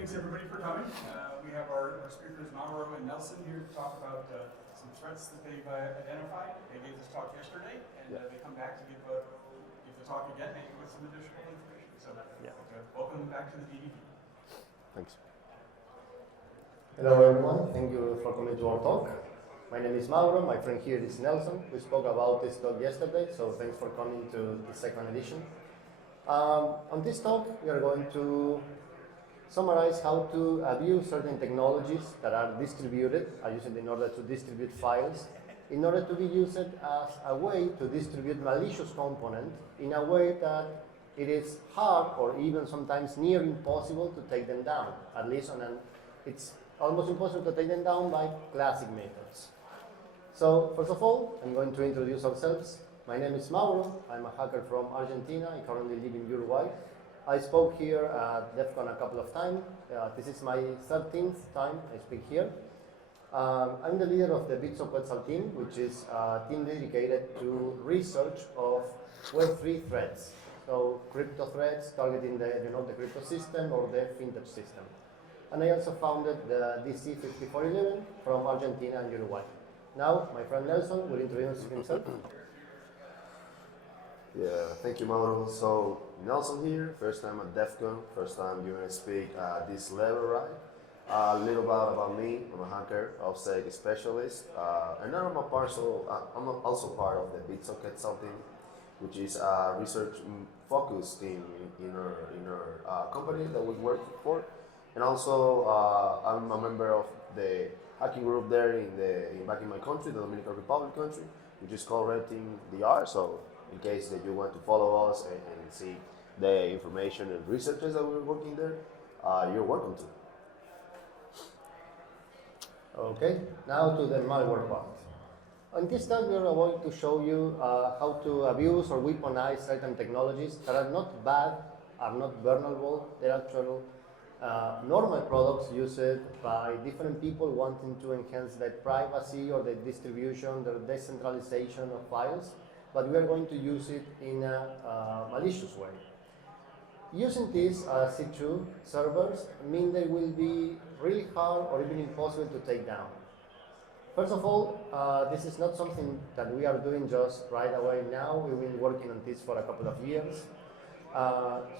Thanks everybody for coming. We have our speakers Mauro and Nelson here to talk about some threats that they've identified. They gave this talk yesterday, and they come back to give the talk again, maybe with some additional information. So welcome back to the DDP. Thanks. Hello everyone, thank you for coming to our talk. My name is Mauro, my friend here is Nelson. We spoke about this talk yesterday, so thanks for coming to the second edition. On this talk, we are going to summarize how to abuse certain technologies that are distributed, are used in order to distribute files, in order to be used as a way to distribute malicious component in a way that it is hard or even sometimes near impossible to take them down. At least it's almost impossible to take them down by classic methods. So first of all, I'm going to introduce ourselves. My name is Mauro. I'm a hacker from Argentina. I currently live in Uruguay. I spoke here at DEF CON a couple of times. This is my 13th time I speak here. I'm the leader of the Bits of Quetzal team, which is a team dedicated to research of Web3 threats. So crypto threats targeting the crypto system or the fintech system. And I also founded the DC 5411 from Argentina and Uruguay. Now, my friend Nelson will introduce himself. Yeah, thank you, Mauro. So, Nelson here, first time at DEF CON, first time you're going to speak at this level, right? A little bit about me. I'm a hacker, OffSec specialist, and I'm also part of the Bits of Quetzal team, which is a research-focused team in our company that we work for. And also, I'm a member of the hacking group there back in my country, the Dominican Republic country, which is called Red Team DR. So, in case that you want to follow us and see the information and researches that we're working there, you're welcome to. Okay, now to the malware part. On this talk, we are going to show you how to abuse or weaponize certain technologies that are not bad, are not vulnerable. They're actual normal products used by different people wanting to enhance their privacy or their distribution, their decentralization of files. But we are going to use it in a malicious way. Using these C2 servers mean they will be really hard or even impossible to take down. First of all, this is not something that we are doing just right away now. We've been working on this for a couple of years.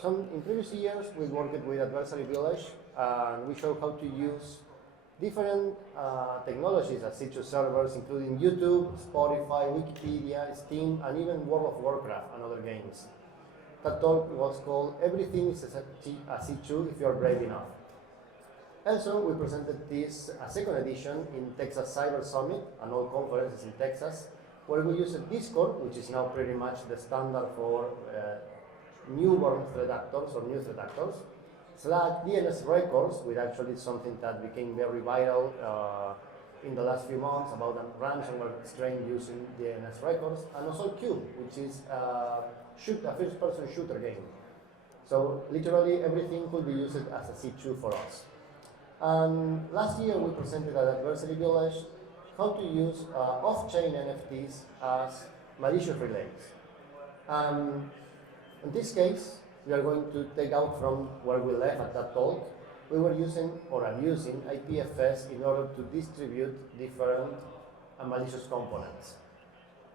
In previous years, we worked with Adversary Village, and we showed how to use different technologies as C2 servers, including YouTube, Spotify, Wikipedia, Steam, and even World of Warcraft and other games. That talk was called Everything is a C2 if you're brave enough. Also, we presented this second edition in Texas Cyber Summit, an old conference in Texas, where we used Discord, which is now pretty much the standard for newborn threat actors or new threat actors, Slack, DNS records, which actually is something that became very viral in the last few months about a ransomware strain using DNS records, and also Cube, which is a first-person shooter game. So literally everything could be used as a C2 for us. And last year we presented at Adversary Village how to use off-chain NFTs as malicious relays. In this case, we are going to take out from where we left at that talk. We were using or abusing IPFS in order to distribute different malicious components.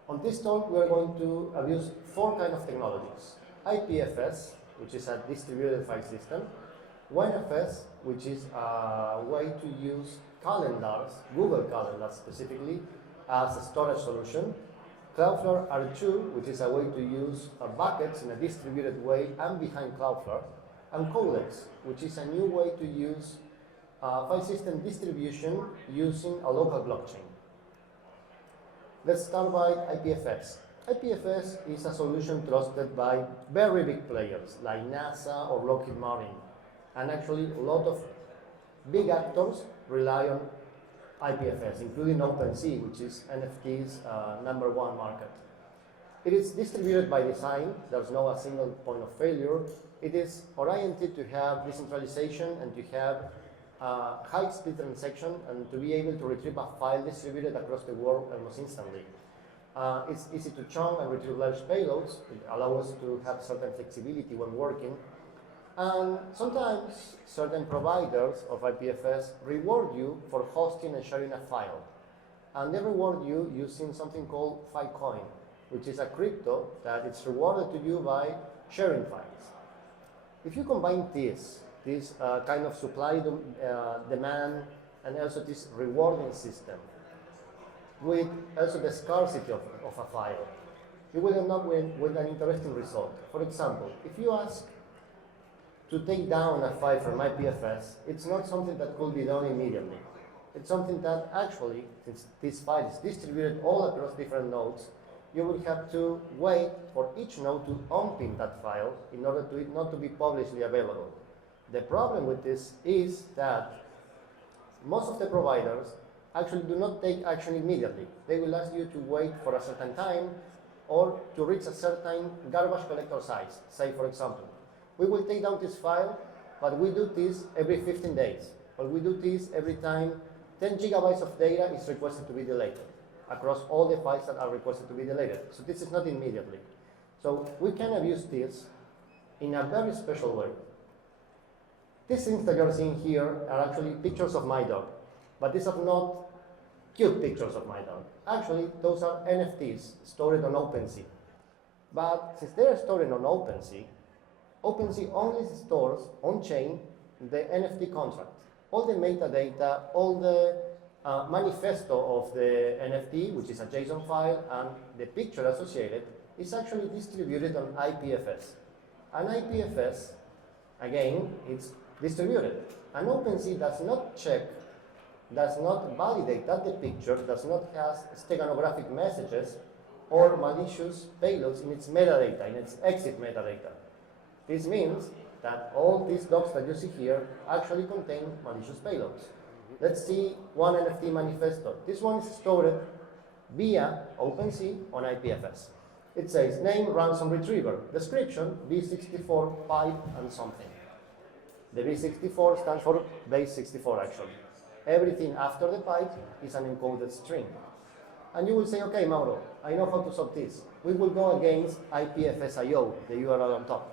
On this talk, we are going to abuse 4 kinds of technologies. IPFS, which is a distributed file system. WhenFS, which is a way to use calendars, Google Calendars specifically, as a storage solution. Cloudflare R2, which is a way to use buckets in a distributed way and behind Cloudflare. And Codex, which is a new way to use file system distribution using a local blockchain. Let's start by IPFS. IPFS is a solution trusted by very big players like NASA or Lockheed Martin. And actually, a lot of big actors rely on IPFS, including OpenSea, which is NFTs' #1 market. It is distributed by design. There's no a single point of failure. It is oriented to have decentralization and to have high speed transaction and to be able to retrieve a file distributed across the world almost instantly. It's easy to chunk and retrieve large payloads. It allows us to have certain flexibility when working. And sometimes certain providers of IPFS reward you for hosting and sharing a file. And they reward you using something called Filecoin, which is a crypto that it's rewarded to you by sharing files. If you combine this kind of supply demand and also this rewarding system with also the scarcity of a file, you will end up with an interesting result. For example, if you ask to take down a file from IPFS, it's not something that could be done immediately. It's something that actually, since this file is distributed all across different nodes, you will have to wait for each node to unpin that file in order to it not to be publicly available. The problem with this is that most of the providers actually do not take action immediately. They will ask you to wait for a certain time or to reach a certain garbage collector size. Say, for example, we will take down this file, but we do this every 15 days, or we do this every time 10 gigabytes of data is requested to be deleted across all the files that are requested to be deleted. So this is not immediately. So we can abuse this in a very special way. These things that you're seeing here are actually pictures of my dog, but these are not cute pictures of my dog. Actually, those are NFTs stored on OpenSea. But since they are stored on OpenSea, OpenSea only stores on-chain the NFT contract. All the metadata, all the manifesto of the NFT, which is a JSON file, and the picture associated, is actually distributed on IPFS. And IPFS, again, it's distributed. And OpenSea does not check, does not validate that the picture does not have steganographic messages or malicious payloads in its metadata, in its exit metadata. This means that all these docs that you see here actually contain malicious payloads. Let's see one NFT manifesto. This one is stored via OpenSea on IPFS. It says name ransom retriever, description B64 pipe and something. The B64 stands for base 64 actually. Everything after the pipe is an encoded string. And you will say, okay, Mauro, I know how to solve this. We will go against IPFS.io, the URL on top.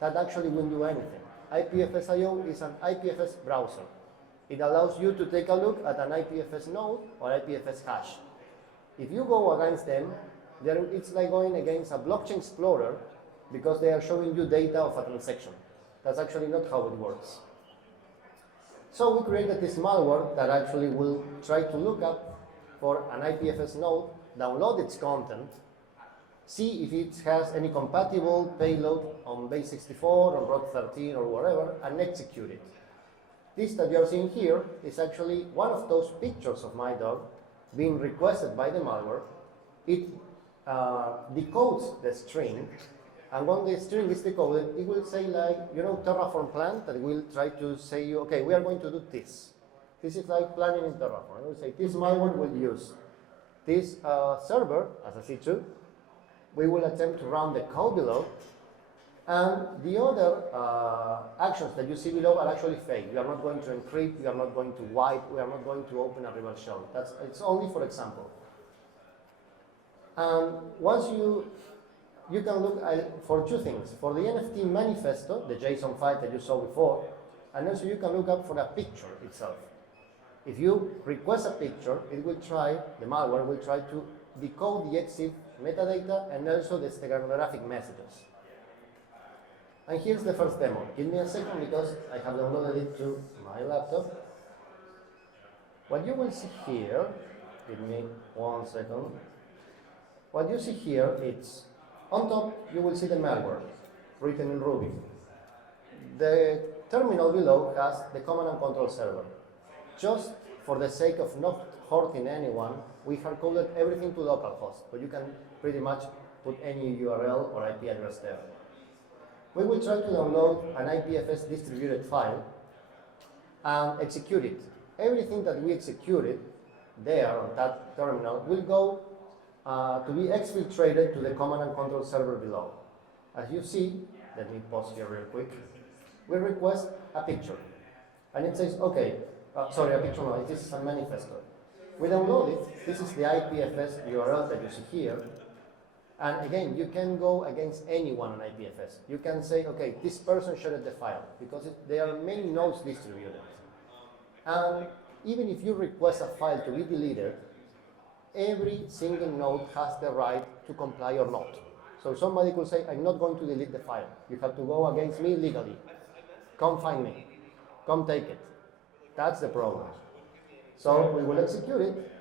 That actually won't do anything. IPFS.io is an IPFS browser. It allows you to take a look at an IPFS node or IPFS hash. If you go against them, it's like going against a blockchain explorer because they are showing you data of a transaction. That's actually not how it works. So we created this malware that actually will try to look up for an IPFS node, download its content, see if it has any compatible payload on base 64 or ROT 13 or whatever, and execute it. This that you are seeing here is actually one of those pictures of my dog being requested by the malware. It decodes the string, and when the string is decoded, it will say like, you know, Terraform plan that will try to say you, okay, we are going to do this. This is like planning in Terraform. It will say this malware will use this server as a C2. We will attempt to run the code below, and the other actions that you see below are actually fake. We are not going to encrypt, we are not going to wipe, we are not going to open a reverse shell. It's only for example. And once you can look for two things. For the NFT manifesto, the JSON file that you saw before, and also you can look up for a picture itself. If you request a picture, it will try, the malware will try to decode the exit metadata and also the steganographic messages. And here's the first demo. Give me a second because I have downloaded it to my laptop. What you will see here, give me 1 second. What you see here, it's on top, you will see the malware written in Ruby. The terminal below has the command and control server. Just for the sake of not hurting anyone, we have coded everything to localhost, but you can pretty much put any URL or IP address there. We will try to download an IPFS distributed file and execute it. Everything that we executed there on that terminal will go to be exfiltrated to the command and control server below. As you see, let me pause here real quick. We request a picture, and it says, okay, sorry, a picture no, this is a manifesto. We download it, this is the IPFS URL that you see here, And again, you can go against anyone on IPFS. You can say, okay, this person shared the file, because there are many nodes distributed. And even if you request a file to be deleted, every single node has the right to comply or not. So somebody could say, I'm not going to delete the file. You have to go against me legally. Come find me. Come take it. That's the problem. So we will execute it.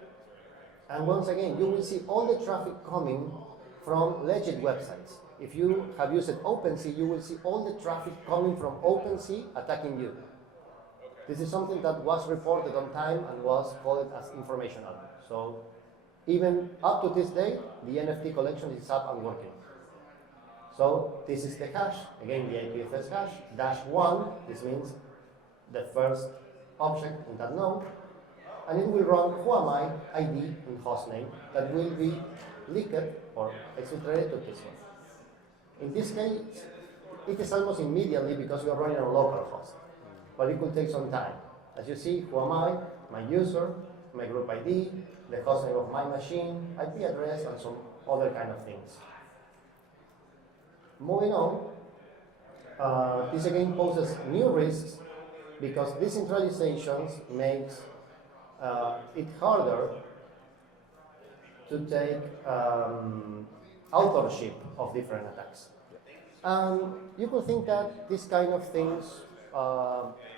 And once again, you will see all the traffic coming from legit websites. If you have used OpenSea, you will see all the traffic coming from OpenSea attacking you. This is something that was reported on time and was called as informational. So even up to this day, the NFT collection is up and working. So this is the hash, again the IPFS hash, -1, this means the first object in that node, and it will run whoami, ID, and hostname that will be leaked or exfiltrated to this one. In this case, it is almost immediately because we are running on local host, but it could take some time. As you see, whoami, my user, my group ID, the hostname of my machine, IP address, and some other kind of things. Moving on, this again poses new risks because decentralization makes it harder to take authorship of different attacks. You could think that this kind of things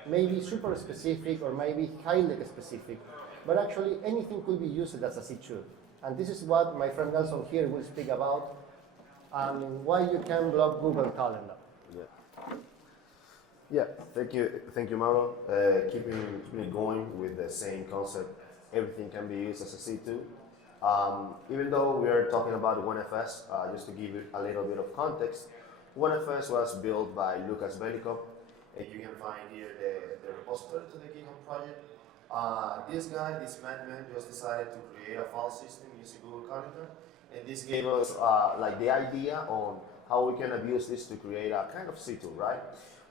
may be super specific or maybe highly specific, but actually anything could be used as a C2. And this is what my friend Nelson here will speak about, and why you can block Google Calendar. Yeah, thank you, Mauro. Keeping it going with the same concept, everything can be used as a C2. Even though we are talking about WhenFS, just to give you a little bit of context, WhenFS was built by Lucas Belikov, and you can find here the repository to the GitHub project. This madman, just decided to create a file system using Google Calendar, and this gave us like the idea on how we can abuse this to create a kind of C2, right?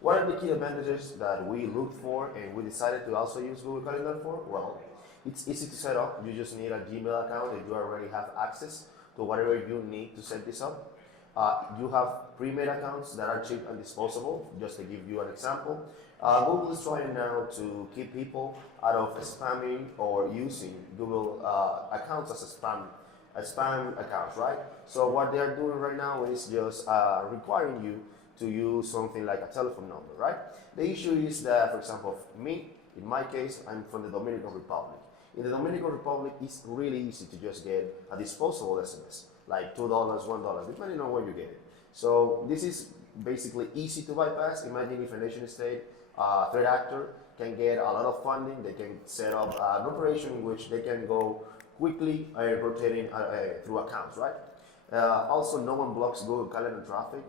What are the key advantages that we looked for and we decided to also use Google Calendar for? Well, it's easy to set up. You just need a Gmail account and you already have access to whatever you need to set this up. You have pre-made accounts that are cheap and disposable. Just to give you an example, Google is trying now to keep people out of spamming or using Google accounts as a spam accounts, right? So what they're doing right now is just requiring you to use something like a telephone number, right? The issue is that, for example, me, in my case, I'm from the Dominican Republic. In the Dominican Republic, it's really easy to just get a disposable SMS, like $2, $1, depending on where you get it. So this is basically easy to bypass. Imagine if a nation state threat actor can get a lot of funding, they can set up an operation in which they can go quickly rotating through accounts, right? Also, no one blocks Google Calendar traffic.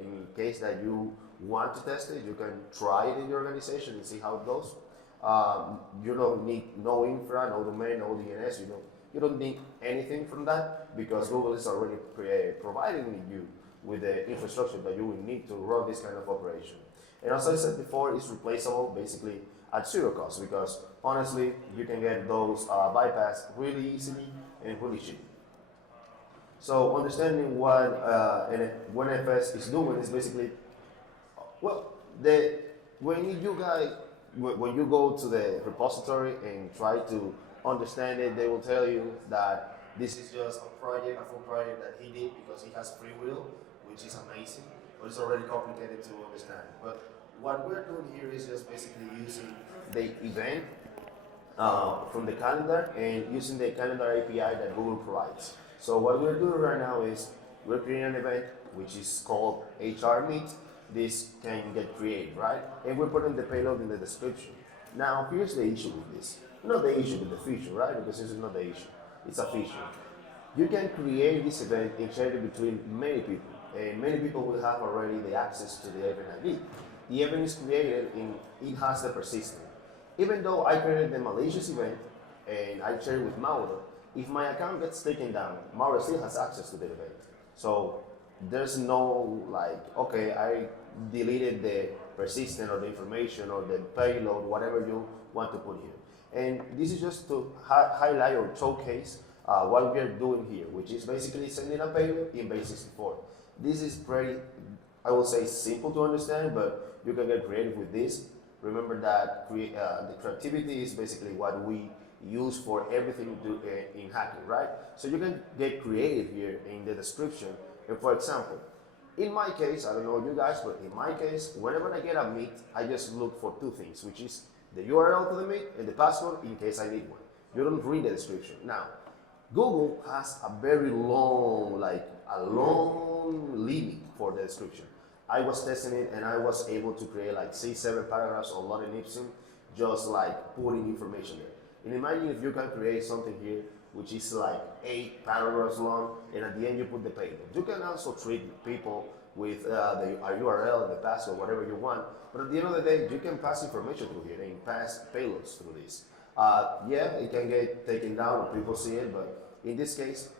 In case that you want to test it, you can try it in your organization and see how it goes. You don't need no infra, no domain, no DNS. You don't need anything from that because Google is already providing you with the infrastructure that you will need to run this kind of operation. And as I said before, it's replaceable basically at zero cost because honestly, you can get those bypassed really easily and really cheap. So understanding what WhenFS is doing is basically, well, when you go to the repository and try to understand it, they will tell you that this is just a full project that he did because he has free will, which is amazing, but it's already complicated to understand. But what we're doing here is just basically using the event from the calendar and using the calendar API that Google provides. So what we're doing right now is we're creating an event which is called HR Meet. This can get created, right? And we're putting the payload in the description. Now, here's the issue with this. Not the issue with the feature, right? Because this is not the issue. It's a feature. You can create this event and share it between many people. And many people will have already the access to the event ID. The event is created and it has the persistent. Even though I created the malicious event and I share it with Mauro, if my account gets taken down, Mauro still has access to the event. So there's no like, okay, I deleted the persistent or the information or the payload, whatever you want to put here. And this is just to highlight or showcase what we're doing here, which is basically sending a payload in base 64. This is pretty, I will say, simple to understand, but you can get creative with this. Remember that the creativity is basically what we use for everything in hacking, right? So you can get creative here in the description. And for example, in my case, I don't know you guys, but in my case, whenever I get a meet, I just look for two things, which is the URL to the meet and the password in case I need one. You don't read the description. Now, Google has a very long, a long limit for the description. I was testing it and I was able to create like 6-7 paragraphs on Lorem Ipsum, just like putting information there. And imagine if you can create something here which is like 8 paragraphs long, and at the end you put the payload. You can also treat people with the URL, the password, whatever you want, but at the end of the day, you can pass information through here and pass payloads through this. Yeah, it can get taken down when people see it, but in this case,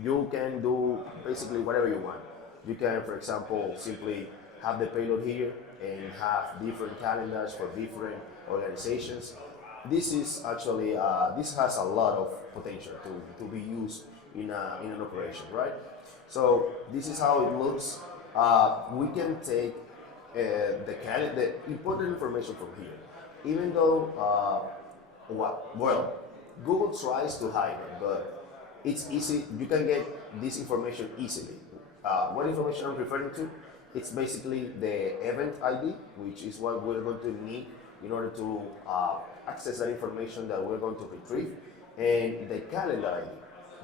you can do basically whatever you want. You can, for example, simply have the payload here and have different calendars for different organizations. This is actually, this has a lot of potential to be used in an operation, right? So this is how it looks. We can take the important information from here. Even though, well, Google tries to hide it, but it's easy. You can get this information easily. What information I'm referring to? It's basically the event ID, which is what we're going to need in order to access that information that we're going to retrieve, and the calendar ID.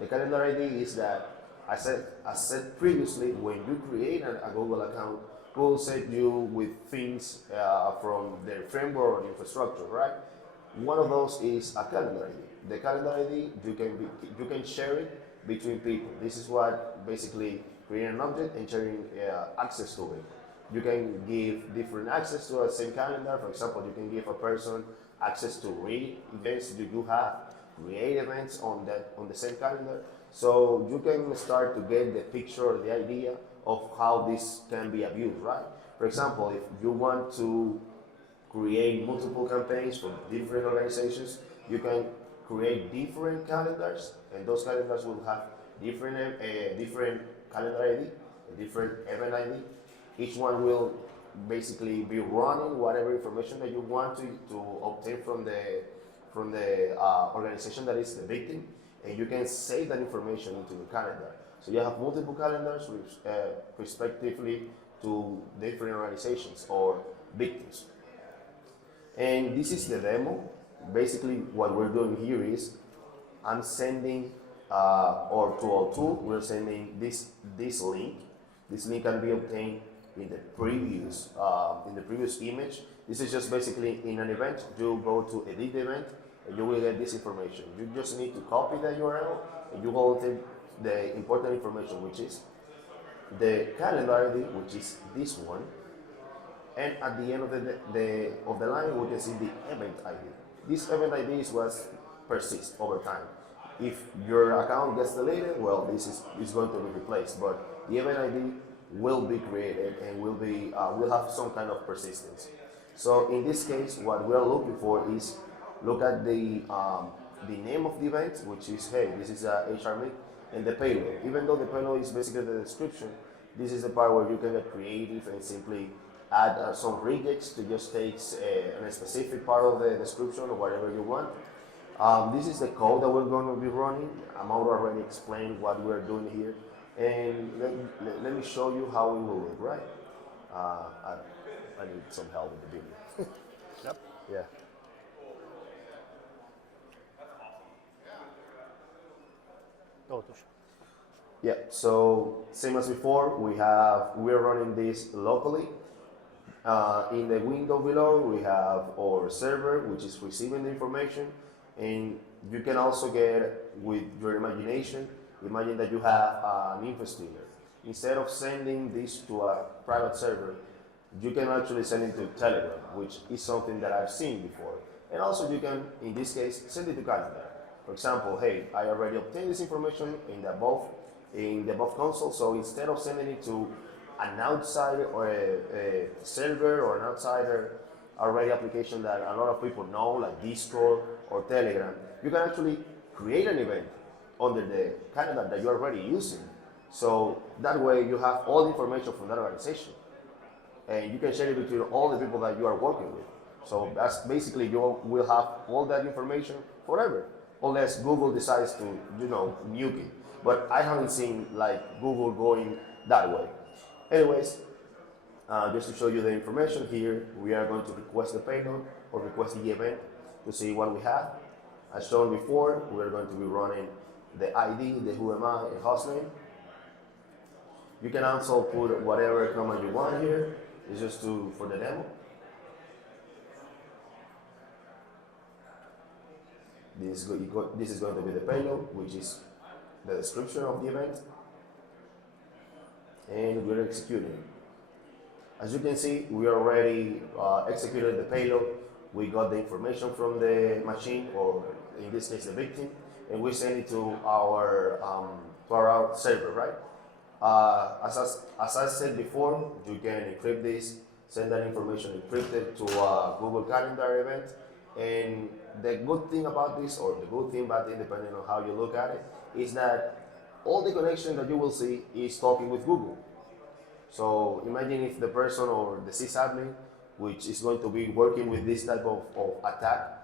The calendar ID is that, I said previously, when you create a Google account, Google set you with things from their framework or infrastructure, right? One of those is a calendar ID. The calendar ID, you can share it between people. This is what basically creating an object and sharing access to it. You can give different access to a same calendar. For example, you can give a person access to read events that you have, create events on the same calendar. So you can start to get the picture or the idea of how this can be abused, right? For example, if you want to create multiple campaigns for different organizations, you can create different calendars, and those calendars will have different calendar ID, a different event ID. Each one will basically be running whatever information that you want to obtain from the organization that is the victim, and you can save that information into the calendar. So you have multiple calendars respectively to different organizations or victims. And this is the demo. Basically what we're doing here is I'm sending or to R2, we're sending this link. This link can be obtained in the previous image. This is just basically in an event. You go to edit the event and you will get this information. You just need to copy the URL and you will take the important information, which is the calendar ID, which is this one. And at the end of the line, we can see the event ID. This event ID is what persists over time. If your account gets deleted, well, this is going to be replaced, but the event ID will be created and will have some kind of persistence. So in this case, what we're looking for is look at the name of the event, which is, hey, this is a HR meet, and the payload. Even though the payload is basically the description, this is the part where you can get creative and simply add some regex to just take a specific part of the description or whatever you want. This is the code that we're going to be running. Mauro already explained what we're doing here. And let me show you how it will look, right? I need some help with the video. Yep. Yeah. Go to show. Yeah, so same as before, we're running this locally. In the window below, we have our server, which is receiving the information, and you can also get, with your imagination, imagine that you have an investigator. Instead of sending this to a private server, you can actually send it to Telegram, which is something that I've seen before. And also you can, in this case, send it to calendar. For example, hey, I already obtained this information in the above console, so instead of sending it to an outside or a server or an outsider already application that a lot of people know, like Discord or Telegram, you can actually create an event under the calendar that you're already using. So that way you have all the information from that organization. And you can share it between all the people that you are working with. So that's basically, you will have all that information forever, unless Google decides to, nuke it. But I haven't seen like Google going that way. Anyways, just to show you the information here, we are going to request the payload or request the event to see what we have. As shown before, we're going to be running the ID, the who am I, and hostname. You can also put whatever command you want here. It's just for the demo. This is going to be the payload, which is the description of the event. And we're executing. As you can see, we already executed the payload. We got the information from the machine, or in this case, the victim, and we send it to our server, right? As I said before, you can encrypt this, send that information encrypted to a Google Calendar event. And the good thing about this, or the good thing, bad thing, depending on how you look at it, is that all the connection that you will see is talking with Google. So imagine if the person or the sysadmin, which is going to be working with this type of attack,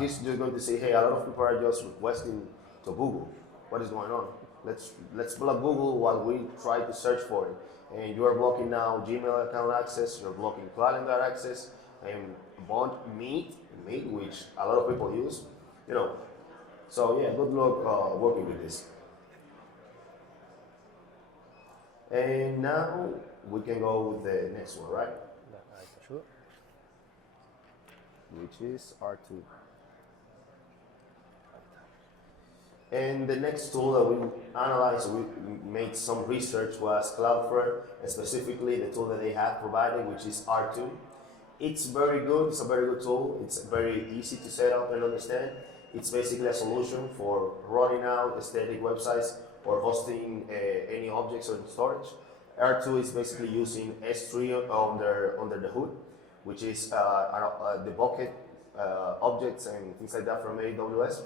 he's just going to say, hey, a lot of people are just requesting to Google. What is going on? Let's block Google while we try to search for it. And you are blocking now Gmail account access, you're blocking calendar access, and Meet, which a lot of people use, So yeah, good luck working with this. And now we can go with the next one, right? Sure. Which is R2. And the next tool that we analyzed, we made some research, was Cloudflare, and specifically the tool that they have provided, which is R2. It's very good, it's a very good tool, it's very easy to set up and understand. It's basically a solution for running out static websites or hosting any objects or storage. R2 is basically using S3 under the hood, which is the bucket objects and things like that from AWS.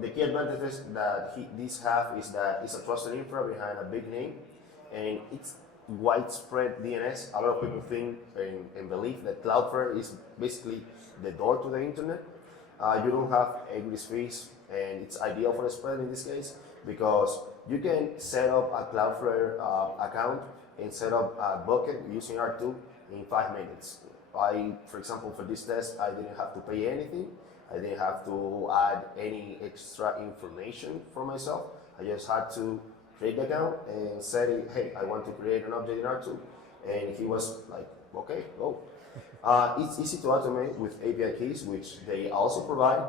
The key advantages that these have is that it's a trusted infra behind a big name, and it's widespread DNS. A lot of people think and believe that Cloudflare is basically the door to the internet. You don't have egress fees, and it's ideal for a spread in this case, because you can set up a Cloudflare account and set up a bucket using R2 in 5 minutes. For example, for this test, I didn't have to pay anything. I didn't have to add any extra information for myself. I just had to create the account and said, hey, I want to create an object in R2. And he was like, okay, go. It's easy to automate with API keys, which they also provide.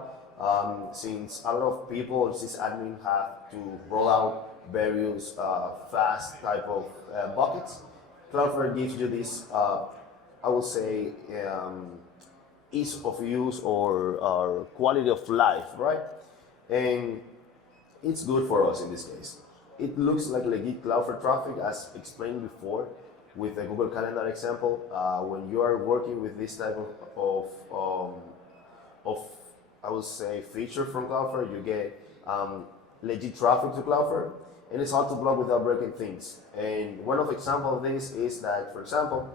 Since a lot of people, sysadmin, have to roll out various fast type of buckets, Cloudflare gives you this, I would say, ease of use or quality of life, right? And it's good for us in this case. It looks like legit Cloudflare traffic, as explained before with the Google Calendar example. When you are working with this type of I would say feature from Cloudflare, you get legit traffic to Cloudflare, and it's hard to block without breaking things. And one of the example of this is that, for example,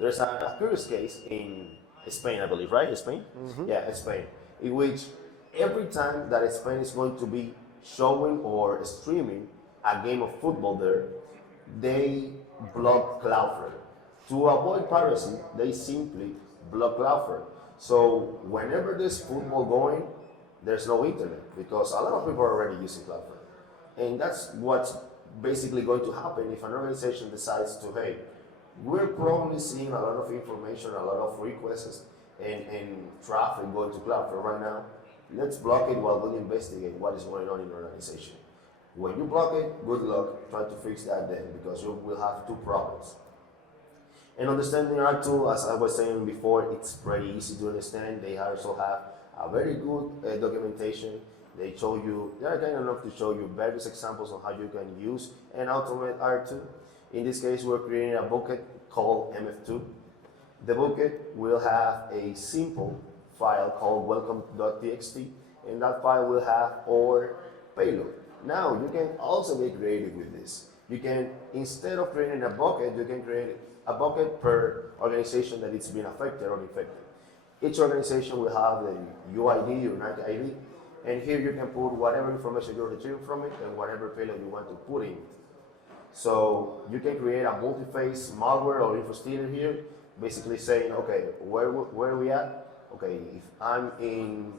there's a curious case in Spain, I believe, right? Spain? Mm-hmm. Yeah, Spain. In which every time that Spain is going to be showing or streaming a game of football there, they block Cloudflare. To avoid piracy, they simply block Cloudflare. So whenever there's football going, there's no internet, because a lot of people are already using Cloudflare. And that's what's basically going to happen if an organization decides to, hey, we're probably seeing a lot of information, a lot of requests and traffic going to Cloudflare right now. Let's block it while we investigate what is going on in the organization. When you block it, good luck trying to fix that then, because you will have 2 problems. And understanding R2, as I was saying before, it's pretty easy to understand. They also have a very good documentation. They are kind enough to show you various examples of how you can use and automate R2. In this case, we're creating a bucket called MF2. The bucket will have a simple file called welcome.txt, and that file will have all payload. Now you can also be creative with this. You can, instead of creating a bucket, you can create a bucket per organization that it's been affected or infected. Each organization will have the UID, Unique ID, and here you can put whatever information you're retrieving from it and whatever payload you want to put in it. So you can create a multi-phase malware or infostealer here, basically saying, okay, where are we at? Okay, if I'm in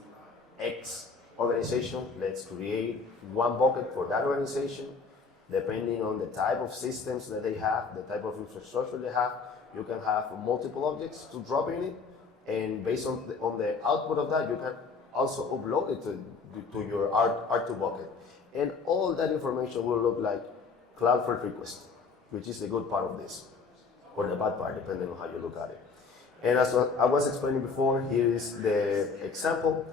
X organization, let's create one bucket for that organization. Depending on the type of systems that they have, the type of infrastructure they have, you can have multiple objects to drop in it, and based on the output of that, you can also upload it to your R2 bucket. And all that information will look like Cloudflare request, which is the good part of this, or the bad part, depending on how you look at it. And as I was explaining before, here is the example.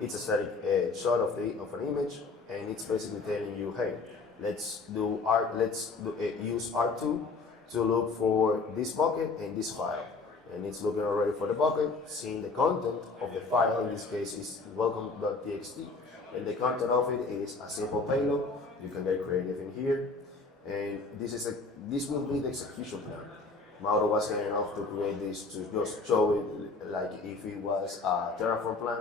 It's a static shot of an image, and it's basically telling you, hey, let's use R2 to look for this bucket and this file. And it's looking already for the bucket, seeing the content of the file. In this case, is welcome.txt, and the content of it is a simple payload. You can get creative in here, and this will be the execution plan. Mauro was kind enough to create this to just show it like if it was a Terraform plan.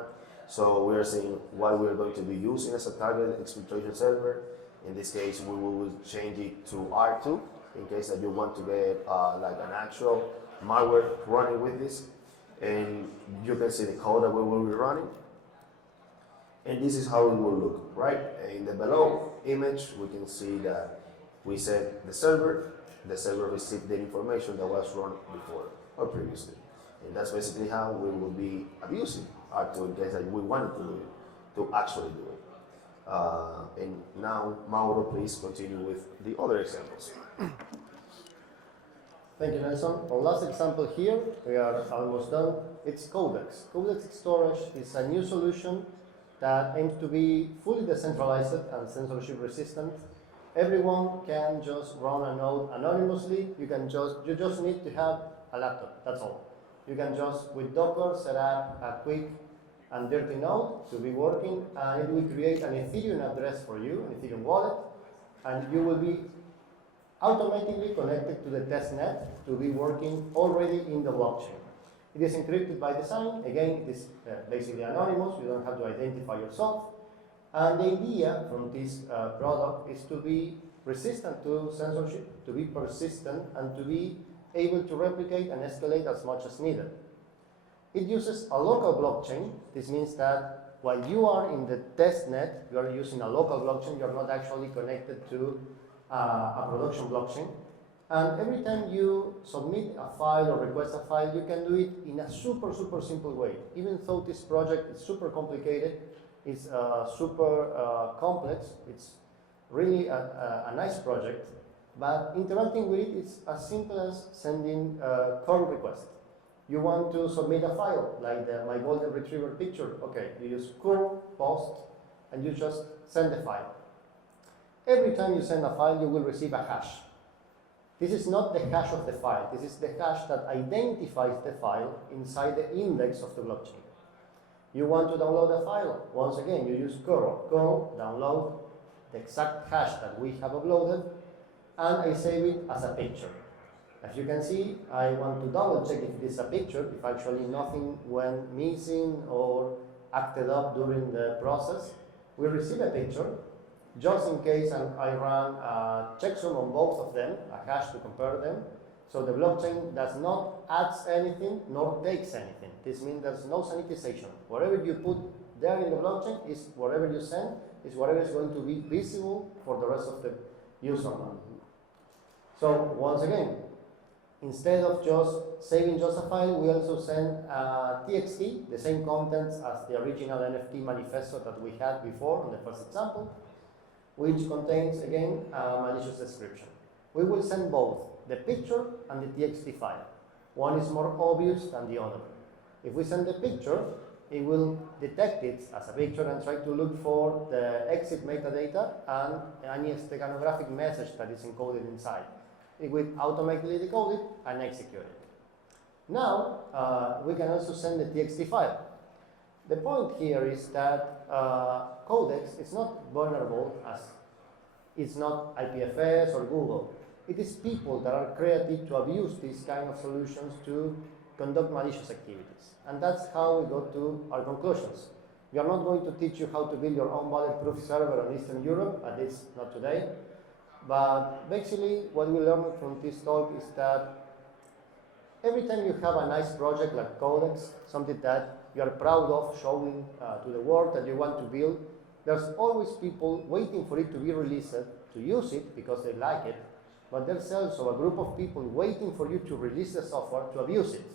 So we are seeing what we're going to be using as a target exploitation server. In this case, we will change it to R2 in case that you want to get like an actual malware running with this. And you can see the code that we will be running. And this is how it will look, right? In the below image, we can see that we set the server received the information that was run before or previously. And that's basically how we will be abusing R2 in case that we wanted to do it, to actually do it. And now, Mauro, please continue with the other examples. Thank you, Nelson. Our last example here, we are almost done. It's Codex. Codex storage is a new solution that aims to be fully decentralized and censorship resistant. Everyone can just run a node anonymously. You just need to have a laptop, that's all. You can just, with Docker, set up a quick and dirty node to be working, and it will create an Ethereum address for you, an Ethereum wallet, and you will be automatically connected to the testnet to be working already in the blockchain. It is encrypted by design. Again, it is basically anonymous. You don't have to identify yourself. And the idea from this product is to be resistant to censorship, to be persistent, and to be able to replicate and escalate as much as needed. It uses a local blockchain. This means that while you are in the testnet, you are using a local blockchain. You are not actually connected to a production blockchain. And every time you submit a file or request a file, you can do it in a super simple way. Even though this project is super complicated, it's super complex, it's really a nice project, but interacting with it is as simple as sending a call request. You want to submit a file, like my golden retriever picture. Okay, you use curl, post, and you just send the file. Every time you send a file, you will receive a hash. This is not the hash of the file. This is the hash that identifies the file inside the index of the blockchain. You want to download a file. Once again, you use curl, download the exact hash that we have uploaded, and I save it as a picture. As you can see, I want to double check if it is a picture, if actually nothing went missing or acted up during the process. We receive a picture. Just in case I run a checksum on both of them, a hash to compare them. So the blockchain does not add anything nor takes anything. This means there's no sanitization. Whatever you put there in the blockchain is whatever you send, is whatever is going to be visible for the rest of the user. So once again, instead of just saving just a file, we also send TXT, the same contents as the original NFT manifesto that we had before in the first example, which contains, again, a malicious description. We will send both the picture and the TXT file. One is more obvious than the other. If we send the picture, it will detect it as a picture and try to look for the exit metadata and any steganographic message that is encoded inside. It will automatically decode it and execute it. Now, we can also send the TXT file. The point here is that Codex is not vulnerable as it's not IPFS or Google. It is people that are creative to abuse these kind of solutions to conduct malicious activities. And that's how we got to our conclusions. We are not going to teach you how to build your own bulletproof server on Eastern Europe, at least not today. But basically, what we learned from this talk is that every time you have a nice project like Codex, something that you are proud of showing to the world that you want to build, there's always people waiting for it to be released, to use it because they like it, but there's also a group of people waiting for you to release the software to abuse it.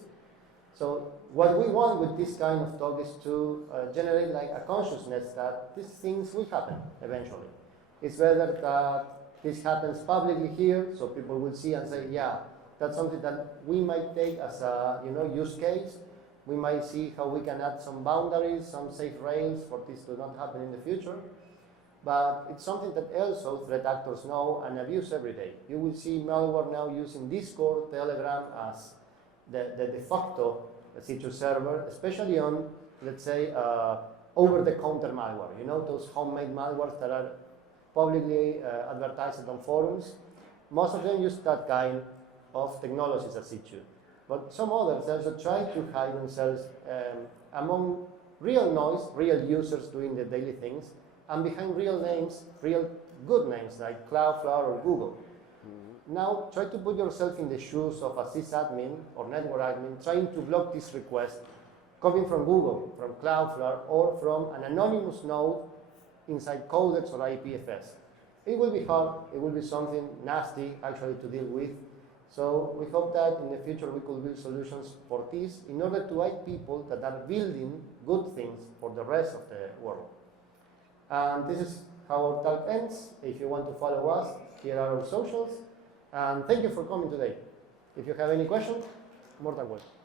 So what we want with this kind of talk is to generate like a consciousness that these things will happen eventually. It's better that this happens publicly here so people will see and say, yeah, that's something that we might take as a use case. We might see how we can add some boundaries, some safe rails for this to not happen in the future. But it's something that also threat actors know and abuse every day. You will see malware now using Discord, Telegram as the de facto C2 server, especially on, let's say, over-the-counter malware. You know, those homemade malwares that are publicly advertised on forums. Most of them use that kind of technologies as C2. But some others also try to hide themselves among real noise, real users doing the daily things, and behind real names, real good names like Cloudflare or Google. Now, try to put yourself in the shoes of a sysadmin or network admin trying to block this request coming from Google, from Cloudflare, or from an anonymous node inside Codex or IPFS. It will be hard, it will be something nasty actually to deal with. So we hope that in the future we could build solutions for this in order to aid people that are building good things for the rest of the world. And this is how our talk ends. If you want to follow us, here are our socials. And thank you for coming today. If you have any questions, more than welcome.